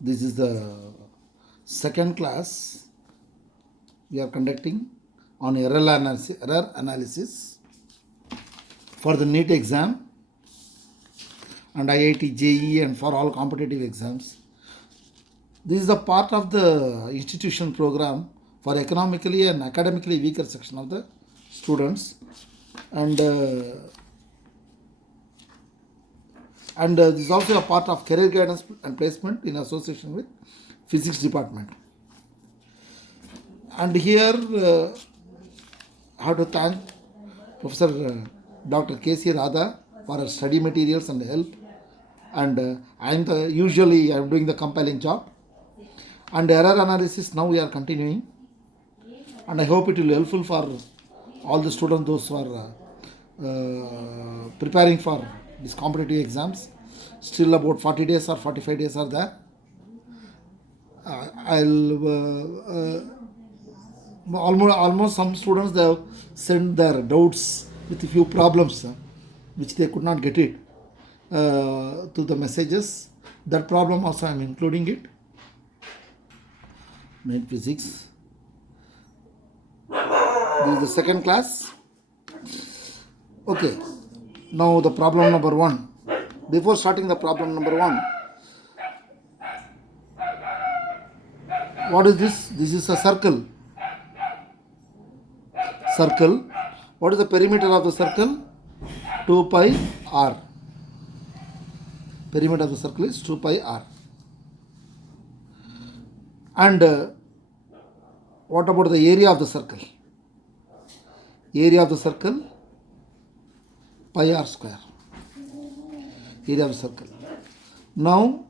This is the second class we are conducting on error analysis for the NEET exam and IIT JEE and for all competitive exams. This is a part of the institution program for economically and academically weaker section of the students, and this is also a part of career guidance and placement in association with physics department. And here I have to thank Professor Dr. K.C. Radha for her study materials and help. And usually I am doing the compiling job. And error analysis now we are continuing. And I hope it will be helpful for all the students, those who are preparing for these competitive exams. Still about 40 days or 45 days are there. Almost some students, they have sent their doubts with a few problems which they could not get it to the messages. That problem also I am including it. NEET physics. This is the second class. Okay. Now the problem number 1. Before starting the problem number 1, what is this? This is a circle. Circle. What is the perimeter of the circle? 2 pi r. Perimeter of the circle is 2 pi r. And what about the area of the circle? Area of the circle, pi r square. Area of the circle. Now,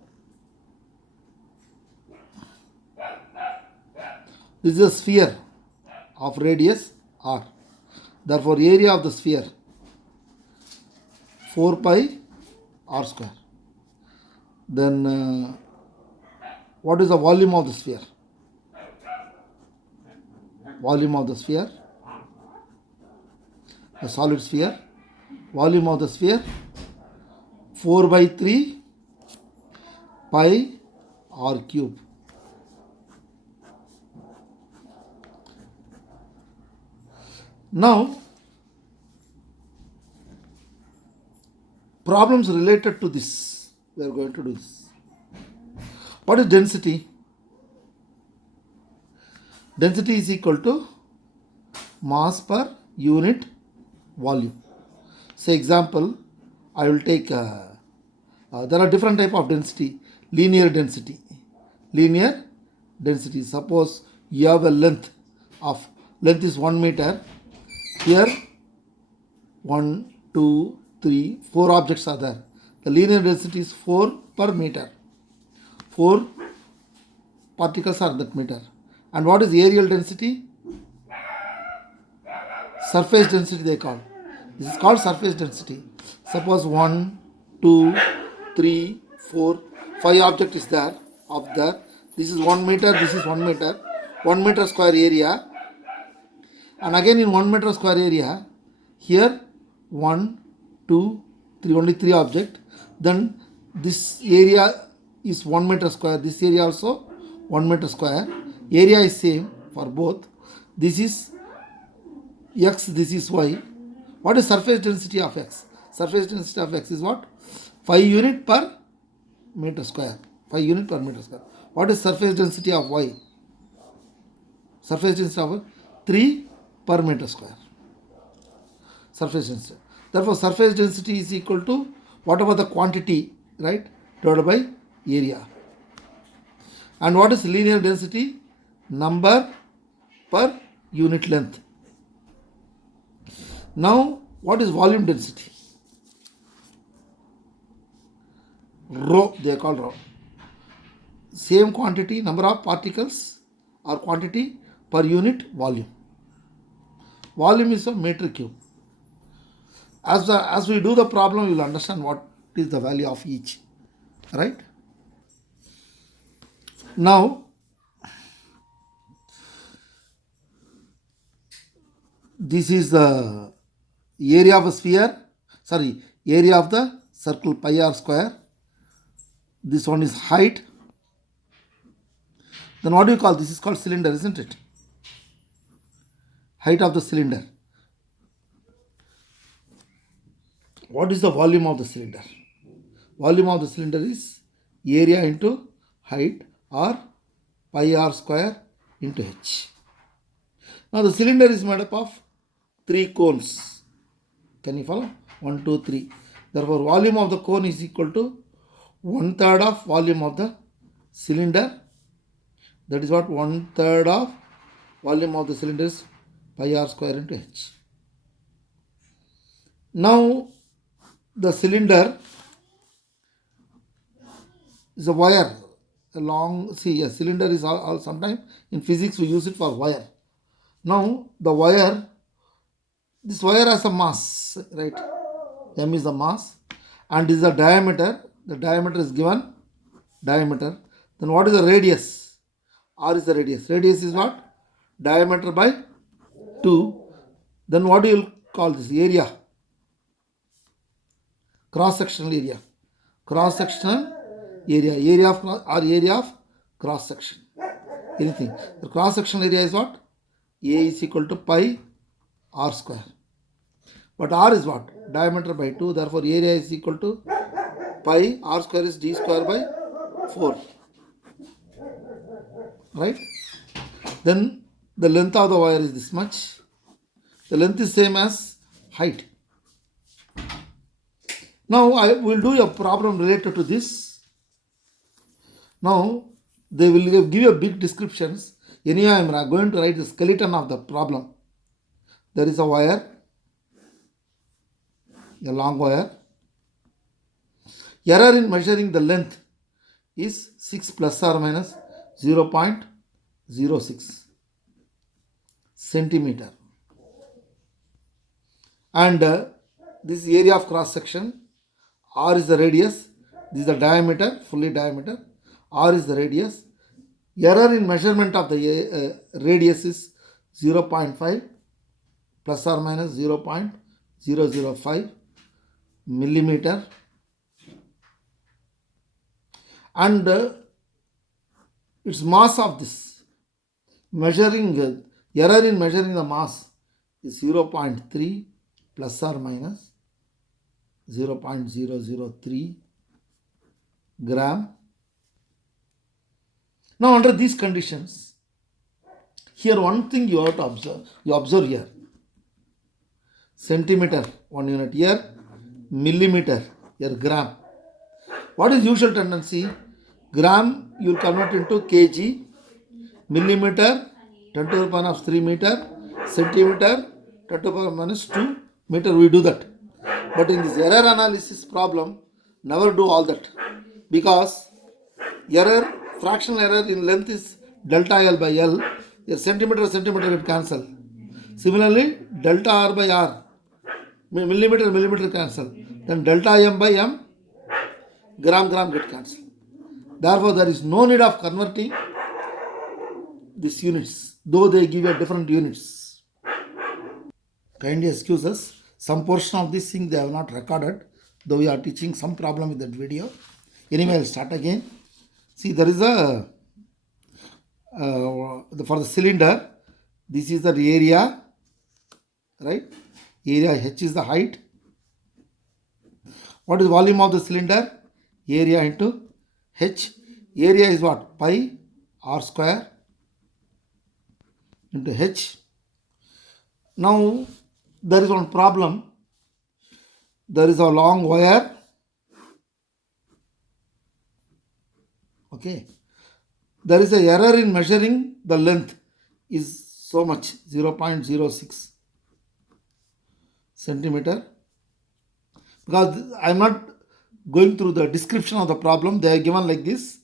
this is a sphere of radius r. Therefore, area of the sphere 4 pi r square. Then, what is the volume of the sphere? Volume of the sphere, a solid sphere. Volume of the sphere 4 by 3 pi r cube. Now, problems related to this, we are going to do this. What is density? Density is equal to mass per unit volume. Say example, I will take, there are different type of density. Linear density. Linear density. Suppose you have a length is 1 meter. Here 1, 2, 3, 4 objects are there. The linear density is 4 per meter. 4 particles are that meter. And what is areal density? Surface density they call. This is called surface density. Suppose 1, 2, 3, 4, 5 object is there. Of there. This is 1 meter, this is 1 meter. 1 meter square area. And again in 1 meter square area, here 1, 2, 3, only 3 object. Then this area is 1 meter square. This area also 1 meter square. Area is same for both. This is x, this is y. What is surface density of x? Surface density of x is what? 5 unit per meter square. 5 unit per meter square. What is surface density of y? Surface density of 3 per meter square. Surface density. Therefore, surface density is equal to whatever the quantity, right, divided by area. And what is linear density? Number per unit length. Now, what is volume density? Rho, they call rho. Same quantity, number of particles or quantity per unit volume. Volume is a meter cube. As we do the problem, you will understand what is the value of each. Right? Now, this is the area of a sphere, area of the circle pi r square. This one is height, Then what do you call this? Is called cylinder, isn't it? Height of the cylinder. What is the volume of the cylinder? Volume of the cylinder is area into height, or pi r square into h. Now the cylinder is made up of 3 cones. Can you follow? 1, 2, 3. Therefore, volume of the cone is equal to 1/3 of volume of the cylinder. That is what 1/3 of volume of the cylinder is pi r square into h. Now the cylinder is a wire. A long, see, a cylinder is all sometimes in physics we use it for wire. Now the wire, this wire has a mass, right? M is the mass, and this is the diameter. The diameter is given diameter. Then what is the radius? R is the radius. Radius is what? Diameter by 2. Then what do you call this? Area. Cross sectional area. Cross sectional area. Area of or area of cross section. Anything. The cross sectional area is what? A is equal to pi r square. But r is what? Diameter by 2. Therefore, area is equal to pi r square is d square by 4. Right? Then the length of the wire is this much. The length is same as height. Now I will do a problem related to this. Now they will give you a big descriptions. Anyhow, I am going to write the skeleton of the problem. There is a wire, a long wire. Error in measuring the length is 6 plus or minus 0.06 centimeter. And this is area of cross section. R is the radius. This is the diameter, fully diameter. R is the radius. Error in measurement of the radius is 0.5 plus or minus 0.005 millimeter. And its mass of this measuring, error in measuring the mass is 0.3 plus or minus 0.003 gram. Now under these conditions, here one thing you have to observe. You observe here. Centimeter, 1 unit here. Millimeter, here gram. What is usual tendency? Gram you will convert into kg. Millimeter, 10 to the power of 3 meter. Centimeter, 10 to the power minus 2 meter. We do that. But in this error analysis problem, never do all that. Because error, fractional error in length is delta L by L. A centimeter get cancel. Similarly, delta R by R, millimeter cancel. Then delta M by M, gram get cancel. Therefore, there is no need of converting these units, though they give you different units. Kindly excuse us. Some portion of this thing they have not recorded, though we are teaching some problem with that video. Anyway, I'll start again. See, there is a for the cylinder, this is the area, right? Area H is the height. What is volume of the cylinder? Area into H. Area is what? Pi r square into H. Now there is one problem. There is a long wire. Okay. There is an error in measuring the length is so much, 0.06 centimeter. Because I am not going through the description of the problem. They are given like this.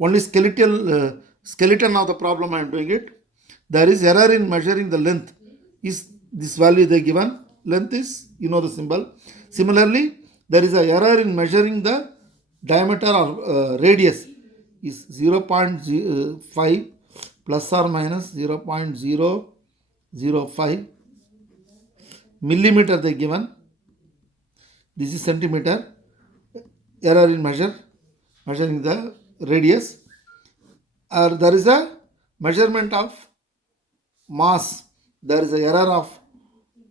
Only skeleton of the problem I am doing it. There is error in measuring the length. Is this value they given? Length is, you know the symbol. Similarly, there is an error in measuring the diameter or radius is 0.5 plus or minus 0.005 millimeter they given. This is centimeter. Error in measuring the radius. or there is a measurement of mass, there is a error of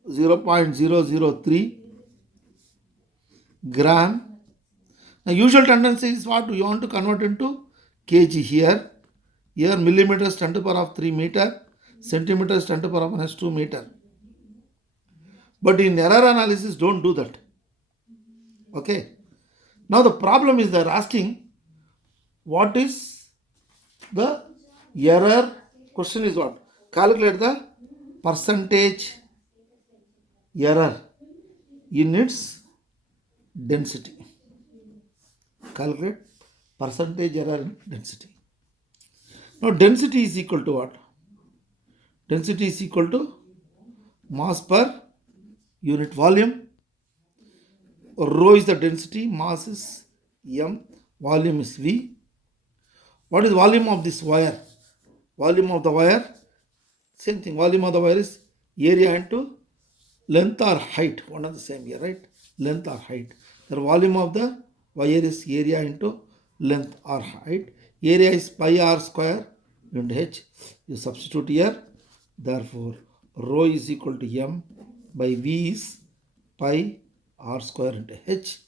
0.003 gram. Now usual tendency is what we want to convert into kg here. Here millimeters 10 to the power of 3 meter, centimeters 10 to the power of minus 2 meter. But in error analysis, don't do that. Okay. Now the problem is they're asking what is the error. Question is what? Calculate the percentage error in its density. Calculate percentage error in density. Now density is equal to what? Density is equal to mass per unit volume. Rho is the density, mass is m, volume is v. What is volume of this wire? Volume of the wire, same thing. Volume of the wire is area into length or height. One of the same here, right? Length or height. The volume of the wire is area into length or height. Area is pi r square into h. You substitute here. Therefore, rho is equal to m by v is pi r square into h.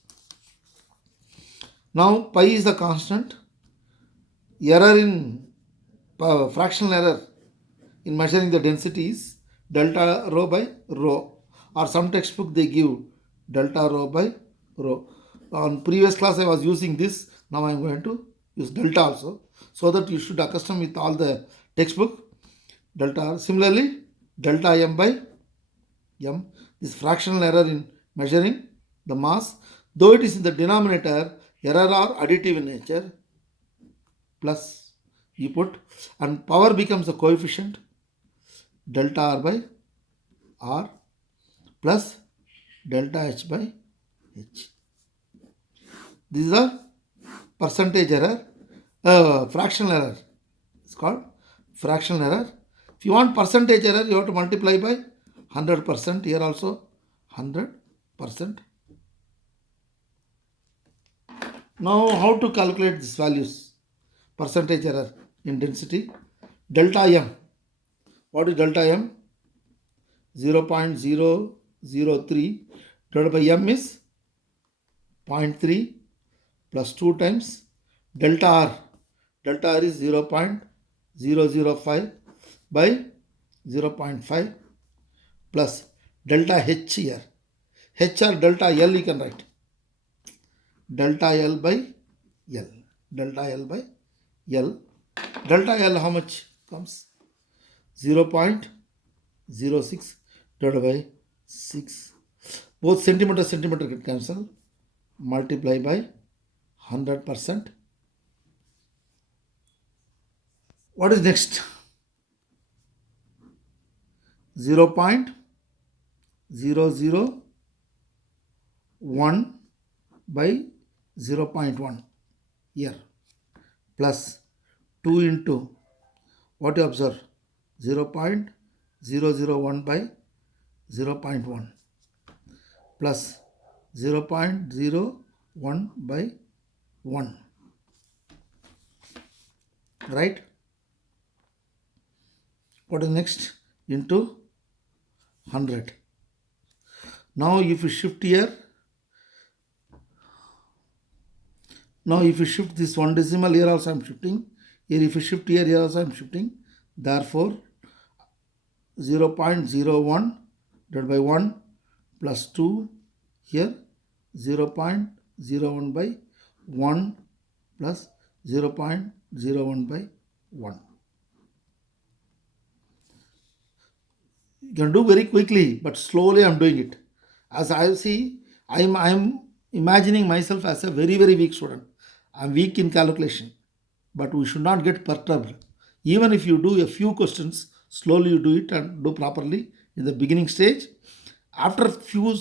Now pi is the constant. Error in fractional error in measuring the density is delta rho by rho, or some textbook they give delta rho by rho. On previous class I was using this. Now I am going to use delta also, so that you should accustom with all the textbook. Delta r. Similarly, delta m by m. This fractional error in measuring the mass, though it is in the denominator, error are additive in nature. Plus you put, and power becomes a coefficient, delta r by r plus delta h by h. This is a percentage error, fractional error. It's called fractional error. If you want percentage error, you have to multiply by 100%. Here also 100%. Now how to calculate these values? Percentage error in density. Delta m. What is delta m? 0.003 divided by m is 0.3 plus 2 times delta r. Delta r is 0.005 by 0.5 plus delta h here. H or delta L you can write. Delta L by L. Delta L by L. Delta L how much comes? 0.06 divided by 6. Both centimeter get cancelled. Multiply by 100%. What is next? 0.001 by 0.1 here plus 2 into what you observe, 0.001 by 0.1 plus 0.01 by 1, right? What is next? Into 100. Now if you shift here, now if you shift this one decimal, here also I am shifting. Here if you shift here also I am shifting. Therefore 0.01 divided by 1 plus 2 here, 0.01 by 1 plus 0.01 by 1. You can do very quickly, but slowly I am doing it. As I see, I am imagining myself as a very weak student. I am weak in calculation, but we should not get perturbed. Even if you do a few questions, slowly you do it and do properly in the beginning stage. After few,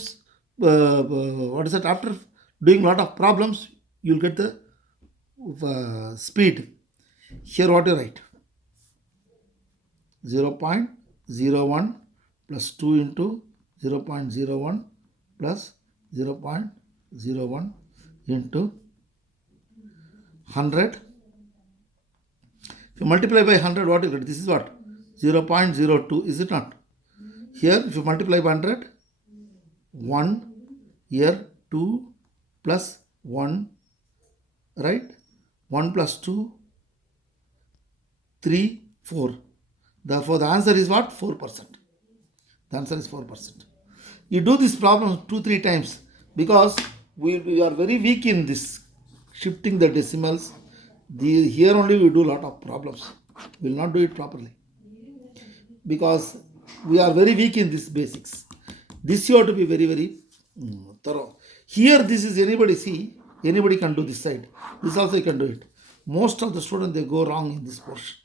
after doing lot of problems, you'll get the speed. Here what you write? 0.01 plus 2 into 0.01 plus 0.01 into 100. If you multiply by 100, what you get? This is what? 0.02, is it not? Here, if you multiply by 100, 1, here 2 plus 1, right? 1 plus 2, 3, 4. Therefore, the answer is what? 4%. The answer is 4%. You do this problem 2-3 times because we are very weak in this shifting the decimals. Here only we do a lot of problems. We will not do it properly because we are very weak in this basics. This you have to be very, very thorough. Here this is anybody can do this side. This also you can do it. Most of the students, they go wrong in this portion.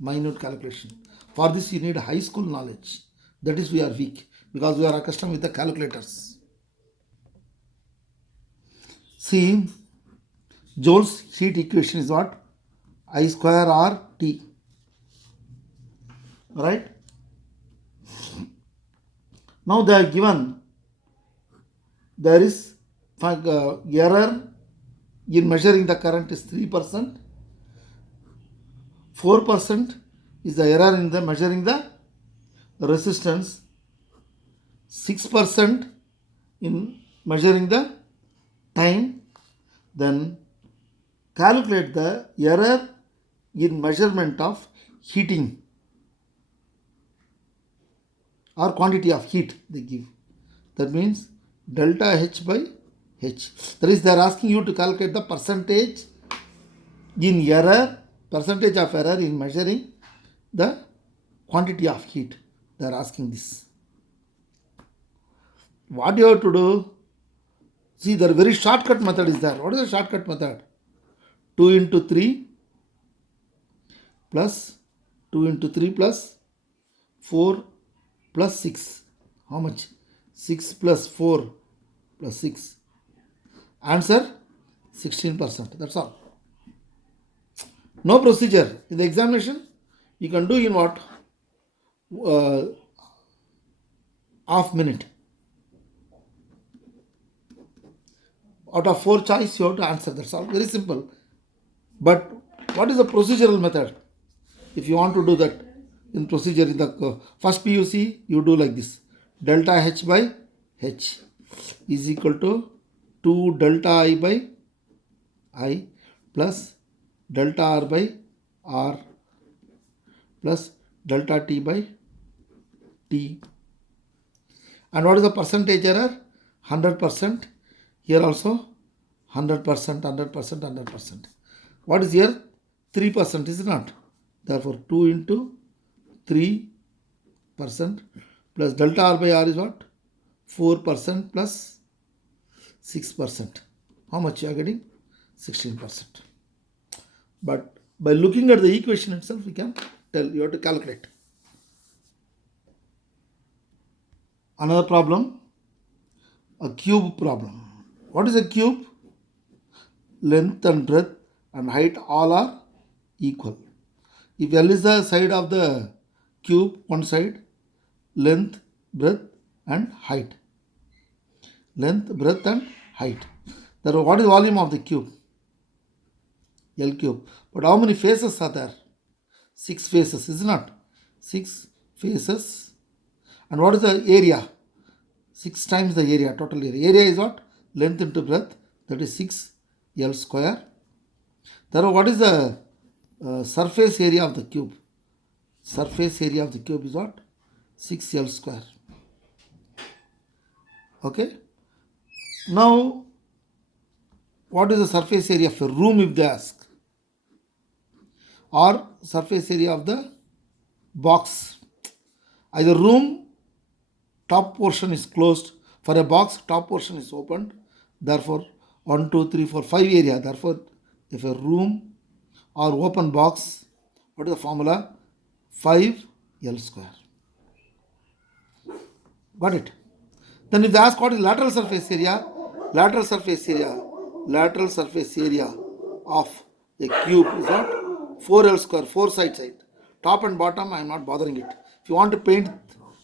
Minute calculation. For this you need high school knowledge. That is, we are weak because we are accustomed with the calculators. See, Joule's heat equation is what? I square R T. Right? Now they are given, there is error in measuring the current is 3%. 4% is the error in the measuring the resistance. 6% in measuring the time. Then calculate the error in measurement of heating or quantity of heat they give. That means delta H by H. That is, they are asking you to calculate the percentage in error, percentage of error in measuring the quantity of heat. They are asking this. What you have to do? See, the very shortcut method is there. What is the shortcut method? 2 into 3 plus 2 into 3 plus 4 plus 6. How much? 6 plus 4 plus 6. Answer 16%. That's all. No procedure. In the examination, you can do in what? Half minute. Out of 4 choice, you have to answer. That's all. Very simple. But what is the procedural method? If you want to do that in procedure, in the first PUC, you do like this. Delta H by H is equal to 2 delta I by I plus delta R by R plus delta T by T. And what is the percentage error? 100%. Here also 100%, 100%, 100%. What is here? 3%, is it not? Therefore, 2 into 3% plus delta R by R is what? 4% plus 6%. How much you are getting? 16%. But by looking at the equation itself, we can tell. You have to calculate. Another problem, a cube problem. What is a cube? Length and breadth and height all are equal. If L is the side of the cube, one side, length, breadth and height. Length, breadth and height. Therefore, what is the volume of the cube? L cube. But how many faces are there? 6 faces, is it not? 6 faces. And what is the area? 6 times the area, total area. Area is what? Length into breadth, that is 6 L square. Therefore, what is the surface area of the cube? Surface area of the cube is what? 6 L square. Okay. Now, what is the surface area of a room if they ask? Or surface area of the box? Either room, top portion is closed. For a box, top portion is opened. Therefore, 1, 2, 3, 4, 5 area. Therefore, if a room or open box, what is the formula? 5 L square. Got it? Then if they ask what is lateral surface area, lateral surface area of a cube is what? 4 L square, 4 side. Top and bottom, I am not bothering it. If you want to paint,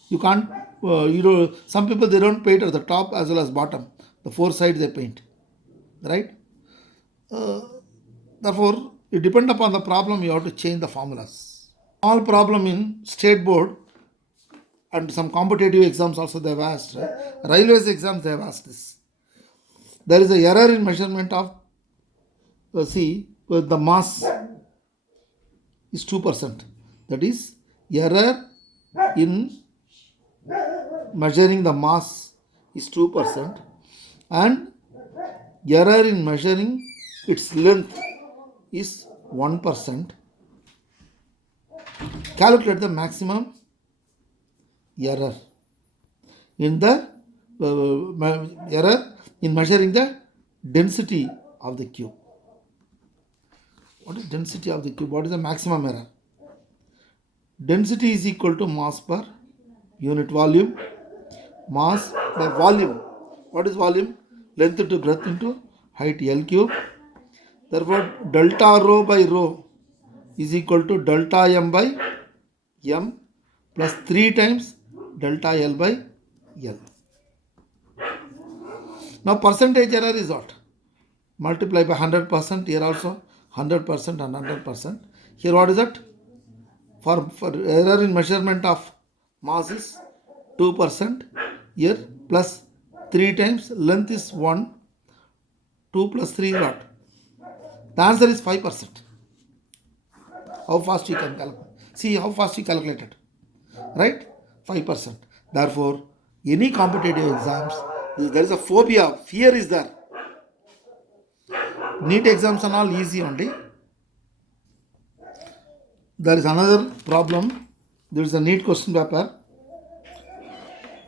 you can't, some people they don't paint at the top as well as bottom. The 4 sides they paint. Right? Therefore, It depends upon the problem, you have to change the formulas. All problem in state board and some competitive exams also they have asked. Right? Railways exams they have asked this. There is a error in measurement of the mass is 2%. That is error in measuring the mass is 2% and error in measuring its length is 1%. Calculate the maximum error in the error in measuring the density of the cube. What is density of the cube? What is the maximum error? Density is equal to mass per unit volume. Mass by volume. What is volume? Length to breadth into height L cube. Therefore, delta rho by rho is equal to delta m by m plus 3 times delta L by L. Now, percentage error is what? Multiply by 100%. Here also 100% and 100%. Here what is that? For error in measurement of mass is 2%. Here plus 3 times length is 1. 2 plus 3 is what? The answer is 5%. How fast you can calculate? See how fast you calculated. Right? 5%. Therefore, any competitive exams, there is a phobia, fear is there. NEET exams are all easy only. There is another problem. There is a NEET question paper.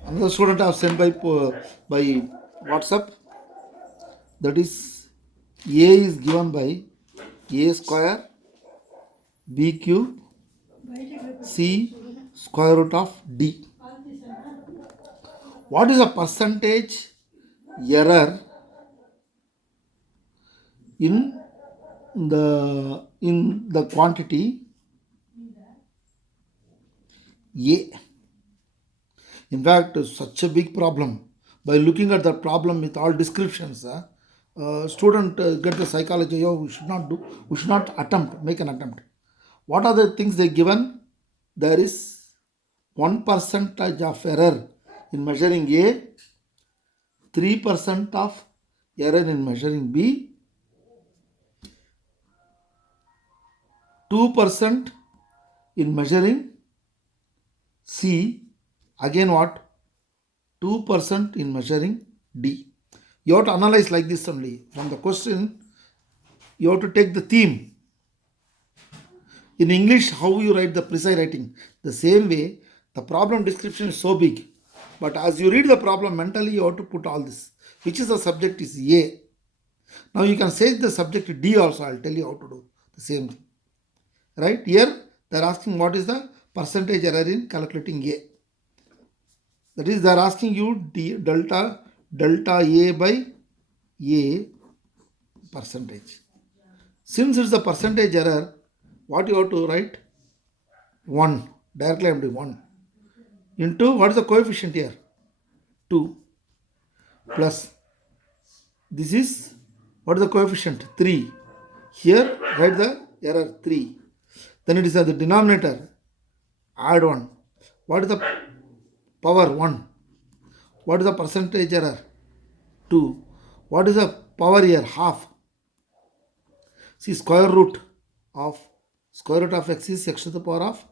Another student have sent by WhatsApp. That is A is given by A square B cube C square root of D. What is the percentage error in the quantity A? In fact, such a big problem. By looking at the problem with all descriptions, student get the psychology. Oh, we should not do. We should not make an attempt. What are the things they given? There is 1% of error in measuring A, 3% of error in measuring B, 2% in measuring C, again what? 2% in measuring D. You have to analyze like this only. From the question, you have to take the theme. In English, how you write the precise writing? The same way, the problem description is so big. But as you read the problem mentally, you have to put all this. Which is the subject is A. Now you can say the subject D also. I'll tell you how to do the same thing. Right? Here, they are asking what is the percentage error in calculating A. That is, they are asking you delta A by A percentage. Since it's the percentage error, what you have to write? 1. Directly I am doing 1. Into, what is the coefficient here? 2. Plus, this is, what is the coefficient? 3. Here, write the error 3. Then it is at the denominator. Add 1. What is the power? 1. What is the percentage error? 2. What is the power here? Half. See, square root of x is x to the power of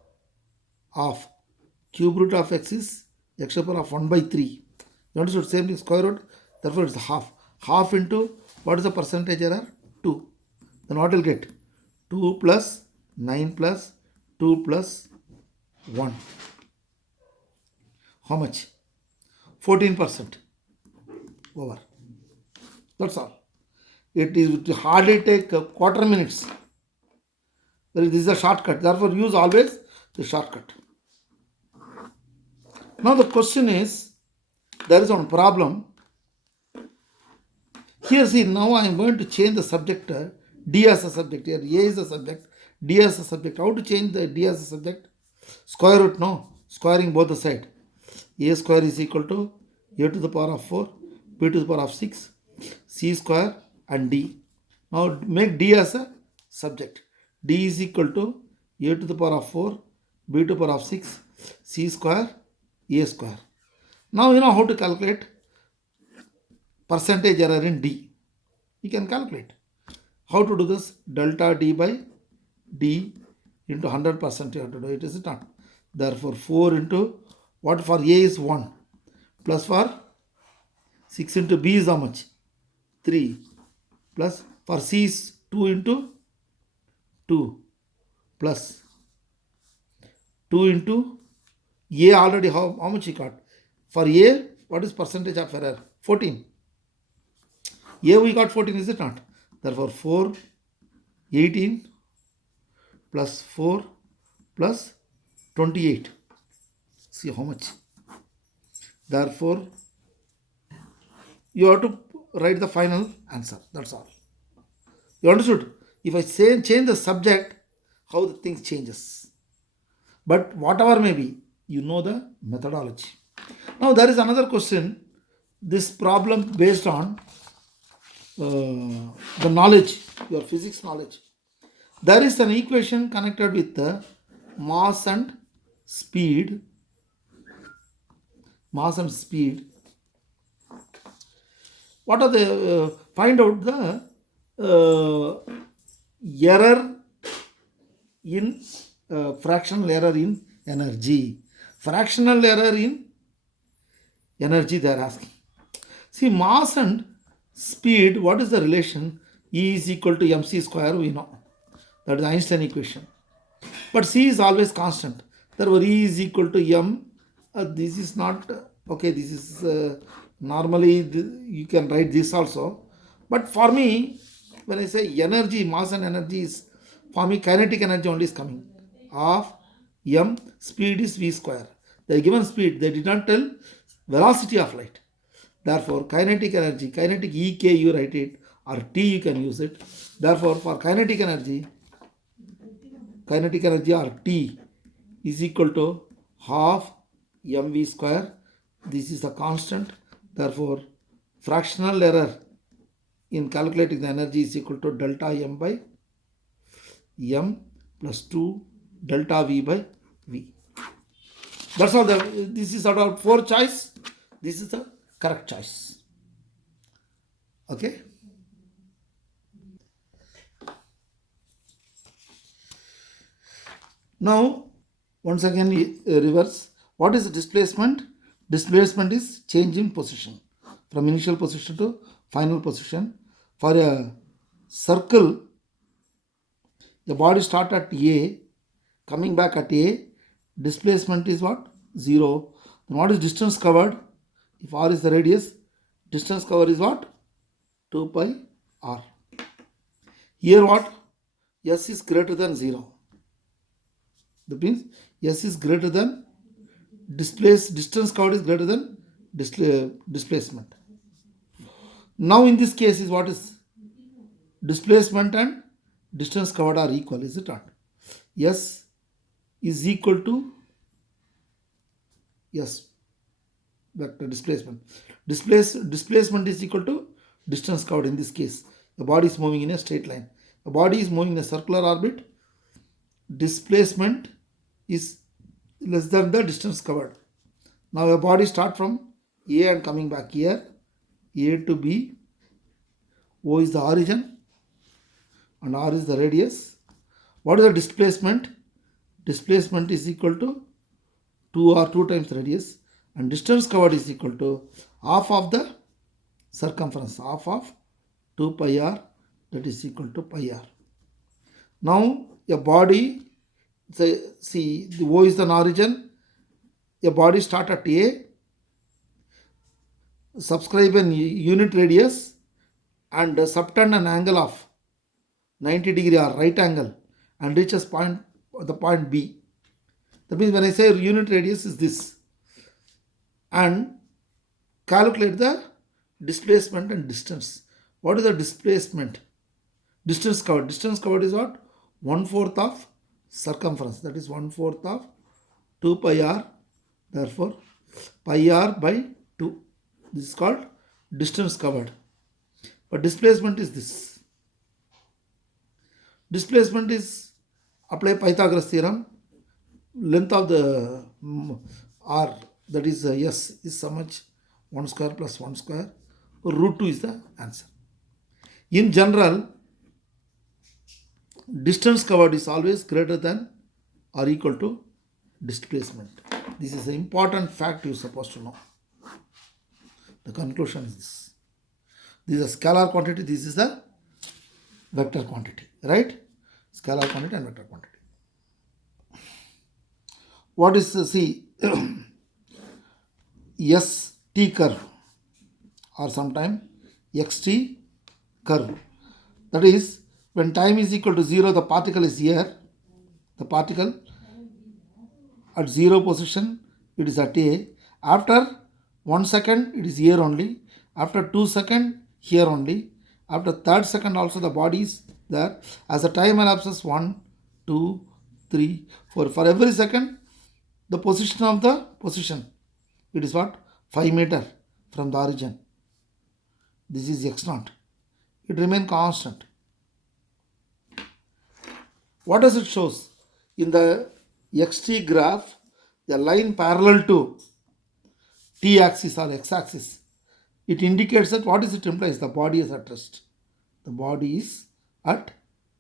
half. Cube root of x is x to the power of 1 by 3. You understood? Same thing, square root. Therefore, it's half. Half into, what is the percentage error? 2. Then what will get? 2 plus 9 plus 2 plus 1. How much? 14%. Over. That's all. It is hardly take a quarter minutes. This is a shortcut. Therefore, use always the shortcut. Now the question is, there is one problem. Here see, now I am going to change the subject. D as a subject. Here A is a subject. D as a subject. How to change the D as a subject? Square root, no. Squaring both the side. A square is equal to A to the power of 4, B to the power of 6, C square and D. Now make D as a subject. D is equal to a to the power of 4, b to the power of 6, c square, a square. Now you know how to calculate percentage error in D. You can calculate. How to do this? Delta D by D into 100% you have to do it, is it not? Therefore 4 into what for A is 1 plus for 6 into B is how much? 3 plus for C is 2 into 2 plus 2 into A already how much he got? For A, what is percentage of error? 14. A we got 14, is it not? Therefore 4, 18 plus 4 plus 28. See how much? Therefore, you have to write the final answer. That's all. You understood? If I say change the subject, how the things changes. But whatever may be, you know the methodology. Now there is another question. This problem based on the knowledge, your physics knowledge. There is an equation connected with the mass and speed. Mass and speed. What are the find out the error in fractional error in energy. Fractional error in energy they are asking. See, mass and speed, what is the relation? E is equal to mc square, we know. That is Einstein equation. But C is always constant. Therefore, E is equal to m. This is not, okay, this is normally you can write this also. But for me, when I say energy, mass and energy is, for me kinetic energy only is coming. Of m, speed is v square. They given speed, they did not tell velocity of light. Therefore, kinetic energy, kinetic EK you write it, or T you can use it. Therefore, for kinetic energy or T is equal to half mv square. This is the constant. Therefore, fractional error in calculating the energy is equal to delta m by m plus 2 delta v by v. That's all. This is out of 4 choice. This is the correct choice. Okay. Now, once again reverse. What is the displacement? Displacement is change in position from initial position to final position. For a circle, the body start at A, coming back at A, displacement is what? 0. Then what is distance covered? If r is the radius, distance covered is what? 2 pi r. Here what? S is greater than 0. That means S is greater than distance covered is greater than displacement. Now in this case is what is displacement and distance covered are equal, is it not? S is equal to vector displacement. Displacement is equal to distance covered in this case. The body is moving in a straight line. The body is moving in a circular orbit. Displacement is less than the distance covered. Now your body start from A and coming back here. A to B. O is the origin and R is the radius. What is the displacement? Displacement is equal to 2r, 2 times radius, and distance covered is equal to half of the circumference, half of 2 pi r, that is equal to pi r. Now a body, see the O is an origin, a body start at A, subscribe an unit radius and subtend an angle of 90 degree or right angle and reaches the point B. That means when I say unit radius is this, and calculate the displacement and distance. What is the displacement? Distance covered. Distance covered is what? 1/4 of circumference. That is 1/4 of 2 pi r. Therefore, pi r by 2. This is called distance covered. But displacement is this. Displacement is apply Pythagoras theorem. Length of the r, that is s, is so much 1 square plus 1 square. Root 2 is the answer. In general, distance covered is always greater than or equal to displacement. This is an important fact you're supposed to know. The conclusion is this. This is a scalar quantity, this is a vector quantity, right? Scalar quantity and vector quantity. What is see ST curve or sometime XT curve? That is, when time is equal to 0, the particle is here. The particle at 0 position, it is at A. After 1 second, it is here only. After 2 seconds, here only. After 3rd second also the body is there. As the time elapses 1, 2, 3, 4. For every second, the position of the position, it is what? 5 meter from the origin. This is x0. It remains constant. What does it shows? In the xt graph, the line parallel to t axis or x axis, it indicates that what is it implies? The body is at rest. The body is at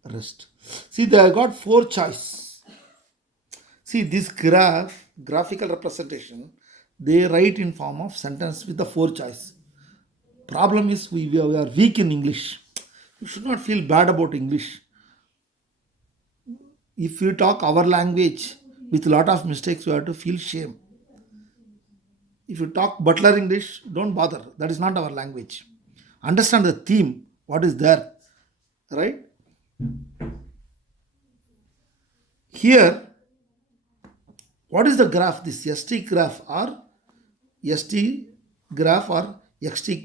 rest. See, they have got 4 choice. See, this graphical representation, they write in form of sentence with the 4 choice. Problem is we are weak in English. You should not feel bad about English. If you talk our language with a lot of mistakes, you have to feel shame. If you talk Butler English, don't bother. That is not our language. Understand the theme, what is there, right? Here, what is the graph? This ST graph or XT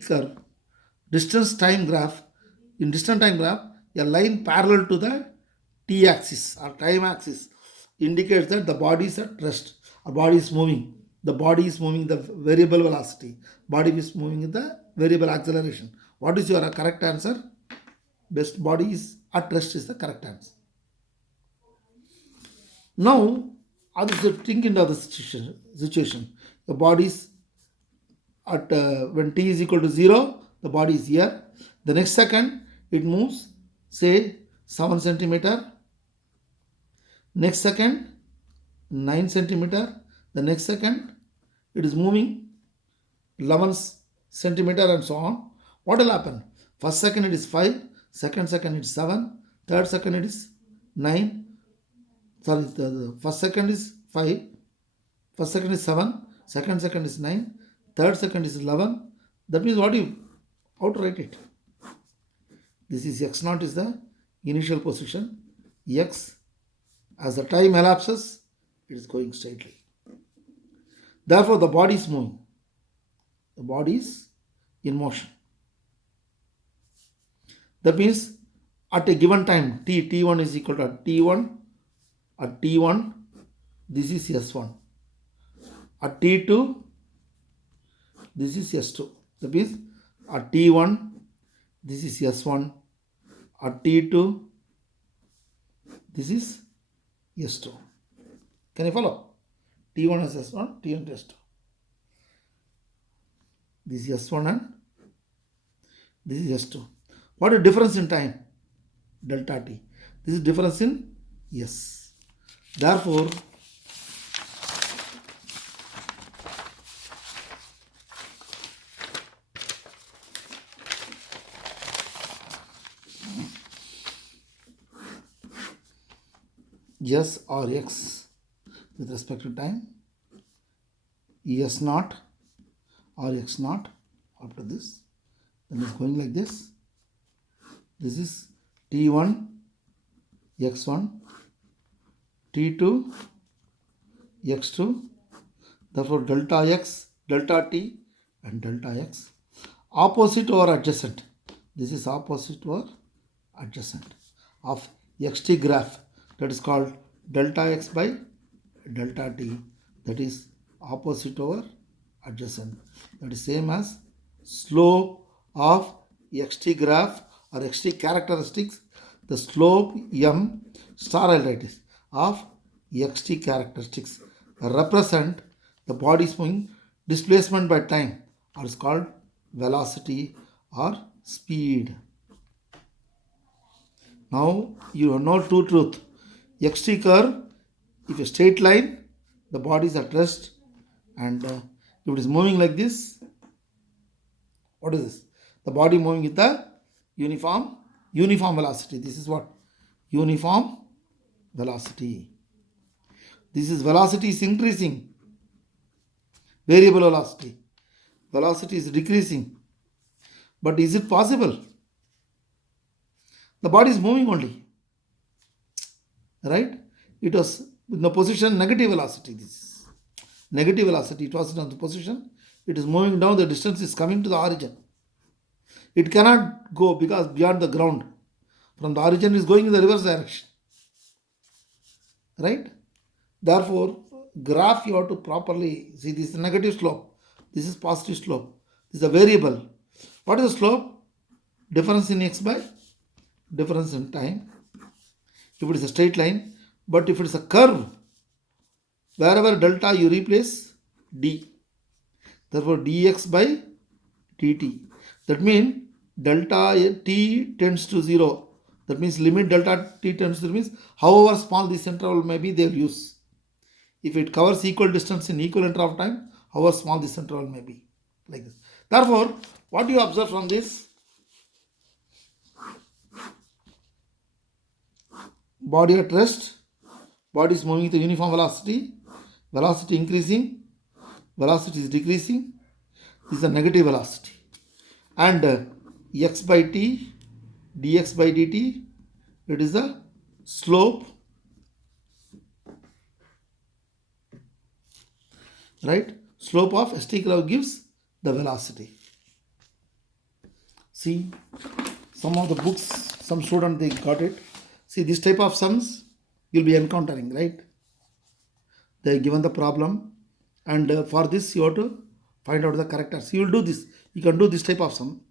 curve, distance time graph. In distance time graph, a line parallel to the t axis or time axis indicates that the body is at rest. A body is moving. The body is moving the variable velocity. Body is moving the variable acceleration. What is your correct answer? Best body is at rest is the correct answer. Now, think into the situation. The body is at when t is equal to 0, the body is here. The next second, it moves, say 7 centimeter. Next second, 9 centimeter. The next second, it is moving 11 centimeter and so on. What will happen? First second it is 5, second it is 7, third second it is 9. Sorry, the first second is 5, first second is 7, second is 9, third second is 11. That means what you how to write it? This is x0 is the initial position. X, as the time elapses, it is going straightly. Therefore, the body is moving. The body is in motion. That means at a given time, t1 is equal to t1. At t1, this is s1. At t2, this is s2. That means at t1, this is s1. At t2, this is s2. Can you follow? T1 is S1, T1 is S2. This is S1 and this is S2. What is difference in time? Delta T. This is difference in S. Therefore, S or X with respect to time, S0 or X0 after this, then it's going like this. This is T1, X1, T2, X2. Therefore, delta X, delta T and delta X. Opposite or adjacent. This is opposite or adjacent of XT graph. That is called delta X by delta T. That is opposite over adjacent. That is same as slope of XT graph or XT characteristics the slope m star I'll write this of xt characteristics represent the body's moving displacement by time, or is called velocity or speed. Now you know two truth. xt curve, if a straight line, the body is at rest, and if it is moving like this, what is this? The body moving with the uniform velocity. This is what? Uniform velocity. This is velocity is increasing. Variable velocity. Velocity is decreasing. But is it possible? The body is moving only. Right? It was in the position negative velocity. This is negative velocity. It was in the position. It is moving down. The distance is coming to the origin. It cannot go because beyond the ground. From the origin is going in the reverse direction. Right? Therefore, graph you have to properly see. This is negative slope. This is positive slope. This is a variable. What is the slope? Difference in x by difference in time. If it is a straight line, but if it is a curve, wherever delta you replace d. Therefore, dx by dt. That means delta t tends to 0. That means limit delta t tends to 0 means however small this interval may be, they will use. If it covers equal distance in equal interval of time, however small this interval may be. Like this. Therefore, what you observe from this? Body at rest, body is moving with uniform velocity, velocity increasing, velocity is decreasing. This is a negative velocity. And x by t, dx by dt, it is the slope, right? Slope of st curve gives the velocity. See, some of the books, some student they got it. See, this type of sums you'll be encountering, right? They are given the problem, and for this you have to find out the correct answer. You will do this. You can do this type of sum.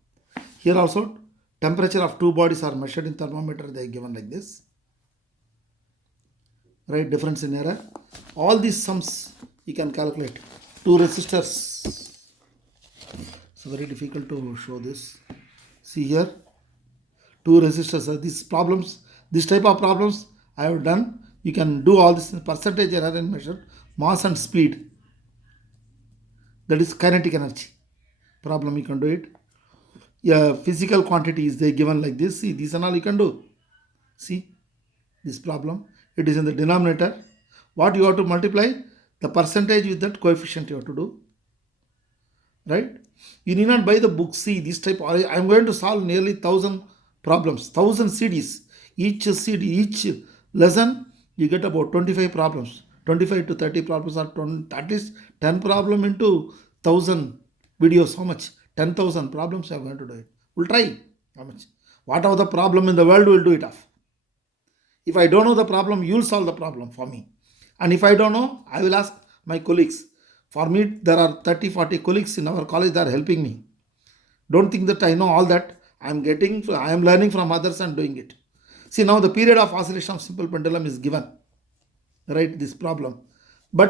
Here also, temperature of two bodies are measured in thermometer. They are given like this. Right? Difference in error. All these sums you can calculate. Two resistors. It's very difficult to show this. See here. Two resistors. These problems, this type of problems I have done. You can do all this in percentage error and measure mass and speed. That is kinetic energy. Problem you can do it. Yeah, physical quantities they given like this. See, these and all you can do. See, this problem. It is in the denominator. What you have to multiply? The percentage with that coefficient you have to do. Right? You need not buy the book. See, this type. I am going to solve nearly 1,000 problems. 1,000 CDs. Each CD, each lesson, you get about 25 problems. 25 to 30 problems, or at least 10 problem into 1,000 videos. How much? 10,000 problems I am going to do it. We'll try. How much? Whatever the problem in the world, we'll do it off. If I don't know the problem, you'll solve the problem for me. And if I don't know, I will ask my colleagues. For me, there are 30, 40 colleagues in our college that are helping me. Don't think that I know all that. I am learning from others and doing it. See, now the period of oscillation of simple pendulum is given. Right, this problem.